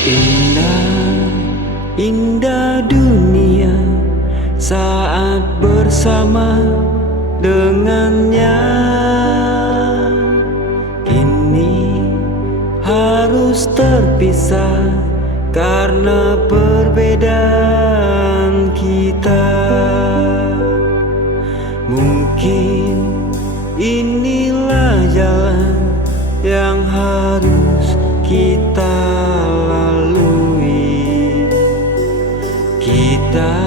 Indah, indah dunia saat bersama dengannya. Kini harus terpisah karena perbedaan kita. Mungkin inilah jalan yang harus kita lalui. Kita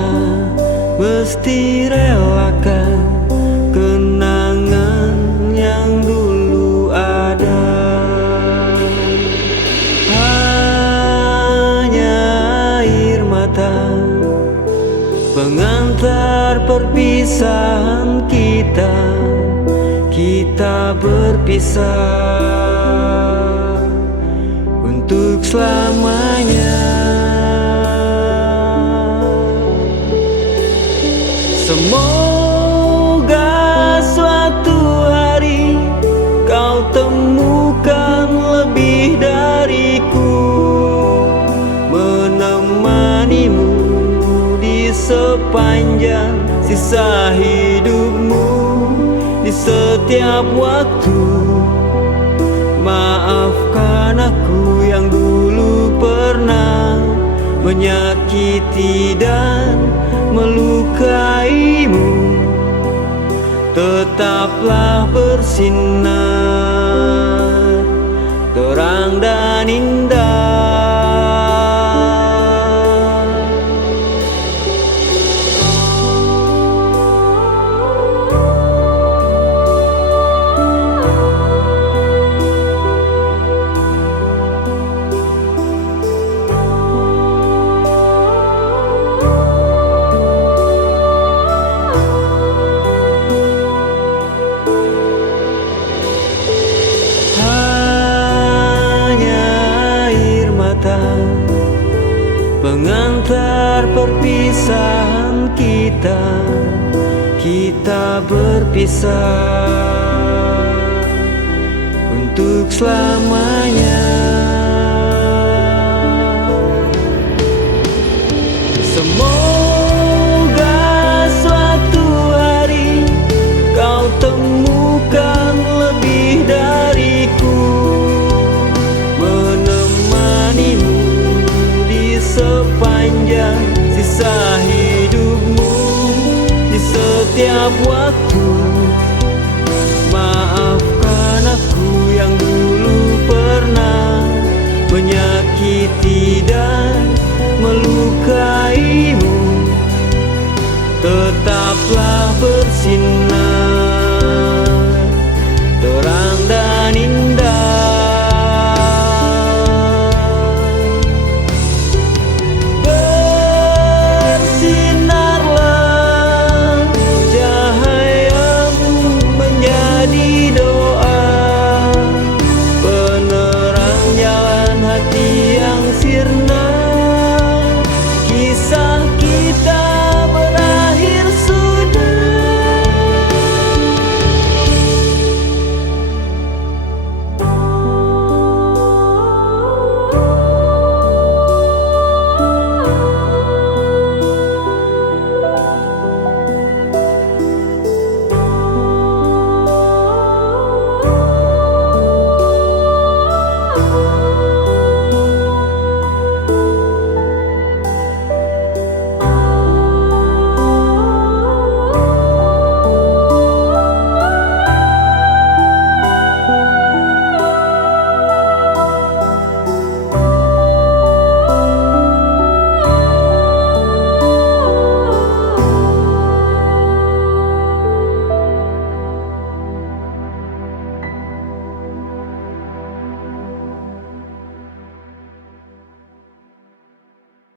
mesti relakan kenangan yang dulu ada. Hanya air mata pengantar perpisahan kita. Kita berpisah untuk selamanya. Semoga suatu hari kau temukan lebih dariku, menemanimu di sepanjang sisa hidupmu, di setiap waktu. Maafkan aku yang dulu pernah menyakiti dan melukaimu. Tetaplah bersinar, terang dan indah. Pengantar perpisahan kita. Kita berpisah untuk selamanya. Semoga suatu hari kau temukan lebih dariku, menemanimu sepanjang sisa hidupmu, di setiap waktu. Maafkan aku yang dulu pernah menyakiti dan melukaimu. Tetaplah bersinar, terang dan indah. Sirna